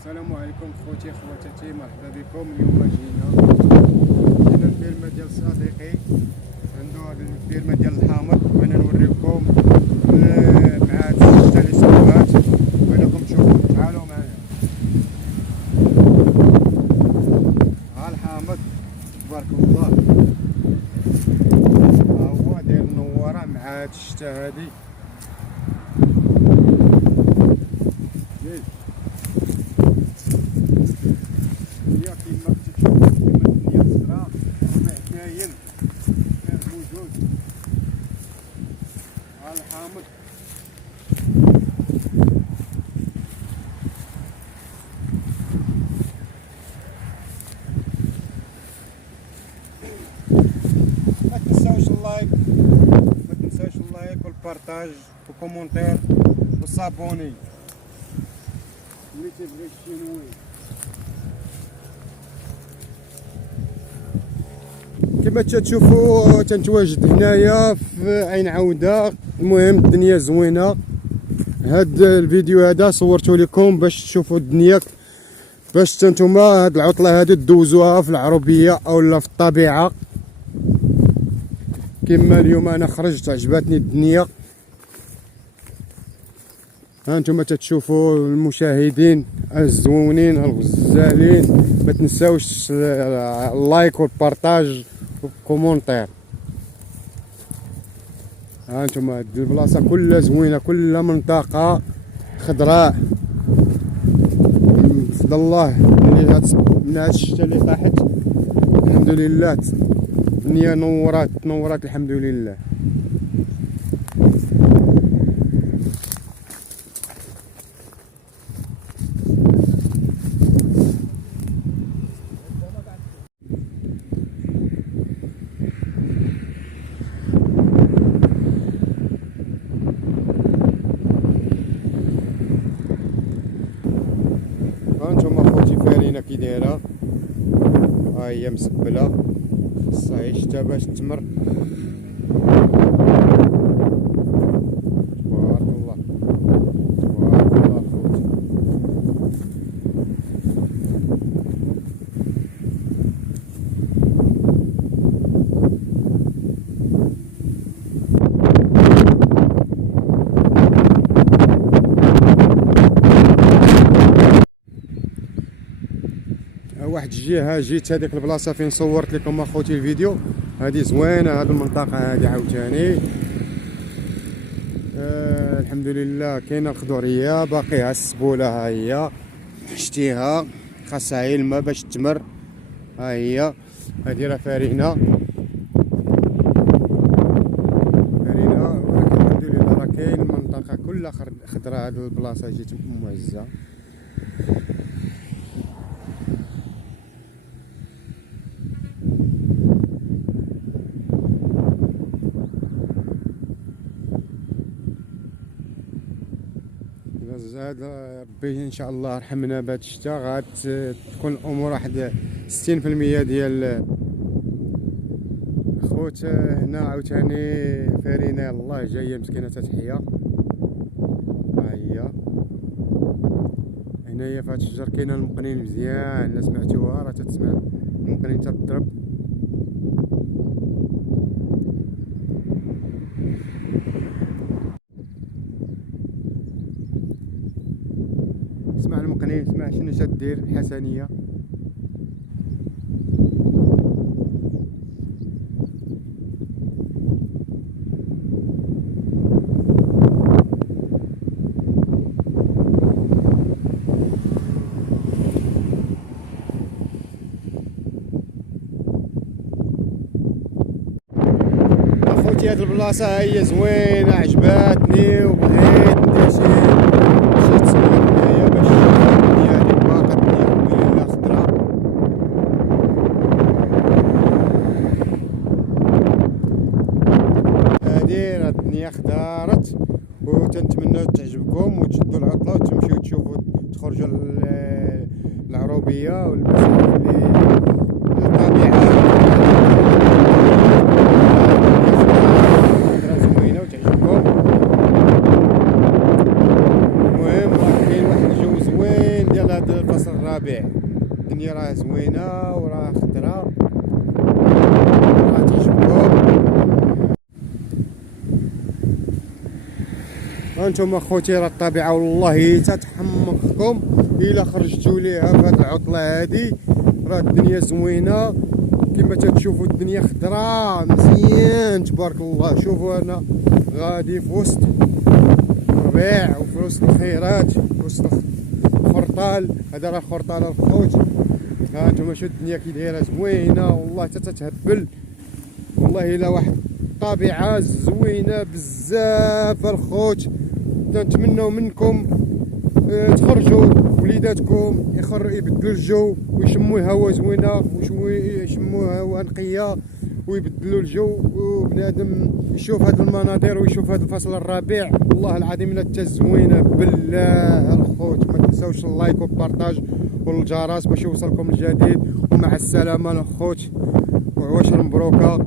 السلام عليكم خوتي خواتاتي، مرحبا بكم. اليوم جينا الفيلم ديال صديقي، عنده هذا الفيلم ديال الحامض، بغينا نوريكم مع هاد الشتا اللي صوبات، بغيناكم تشوفوا. تعالوا معايا. ها الحامض تبارك الله، ها هو داير النواره مع هاد الشتا هادي. هي كيما كتشوفوا كيما الدنيا خضرا، الماء كاين، الماء موجود. ها الحامض ما تنساوش اللايك، ما تنساوش اللايك والبارطاج والكومونتير والصابوني اللي تيبغي الشينوي. كما تشوفوا تنتواجد هنايا في عين عودة. المهم الدنيا زوينة. هاد الفيديو هذا صورته لكم باش تشوفوا الدنيا، باش نتوما هاد العطلة هادي دوزوها في العربية اولا في الطبيعة. كما اليوم انا خرجت عجبتني الدنيا. ها انتم تتشوفوا المشاهدين الزوينين الغزالين. ما تنساوش اللايك والبارطاج والكومونتير. ها انتم هاد البلاصه كلها زوينه، كلها منطقه خضراء بفضل الله. من هاد الشتا اللي طاحت الحمد لله الدنيا نورات الحمد لله. هانتوما خوتي فارينة كي دايرة، ها هي مسبلة، خصها يشتا باش تمر. تبارك الله تبارك الله خوتي. واحد الجهه جيت هذيك البلاصه فين صورت لكم اخوتي الفيديو، هذه زوينه. هذه المنطقه هذه عاوتاني الحمد لله كاينه الخضوريه، باقيها السبوله. ها هي شتيها، خاصها غير الماء باش تمر. ها هي هذه راه فارينه فارينه، ولكن الحمد لله راه كاين المنطقه كلها خضراء. هذه البلاصه جيت معزه. زاد ربي ان شاء الله رحمنا بهذا الشتا، غاد تكون الامور واحد 60% ديال خوت. هنا عاوتاني فارينه الله جايه مسكينه تتحيا. ها هي هنايا في هاد الشجر كاينه المقنين مزيان، الا سمعتوها راه تتسمع المقنين تضرب. اسمع المقنين، اسمع شنو تدير الحسنيه. اخوتي هاد البلاصه هي زوينه عجباتني وبغيت ندير شي تصوير هنايا باش الدنيا هادي باقا الدنيا الحمد لله خضرا. هادي راه الدنيا خضارت، وتنتمنى تعجبكم وتشدوا العطله وتمشيو تشوفوا تخرجوا العروبيه والمسافه اللي الطبيعه. المهم كاين واحد الجو زوين ديال هاد الفصل الرابع. الدنيا راه زوينه وراه خضرا، راه تعجبكم. هانتوما خوتي راه الطبيعه والله تتحمقكم الا خرجتوا ليها في هاد العطله هادي. راه الدنيا زوينه كما تتشوفوا، الدنيا خضراء مزيان تبارك الله. شوفوا انا غادي في وسط الربيع وفي وسط الخيرات في وسط الخرطال. هذا راه خرطال الخوت. ها انتم شوفوا الدنيا كي دايره زوينه والله تتهبل والله. الا واحد الطبيعه زوينه بزاف الخوت. نتمنوا منكم تخرجوا وليداتكم يبدلوا الجو ويشموا هوا زوينه ويشموا هوا نقيه ويبدلوا الجو، وبنادم يشوف هاد المناظر ويشوف هاد الفصل الربيع. والله العظيم الا زوينه بالله الخوت. ما تنساوش اللايك والبارطاج والجرس باش يوصلكم الجديد. ومع السلامه الخوت وعواشر مبروكه.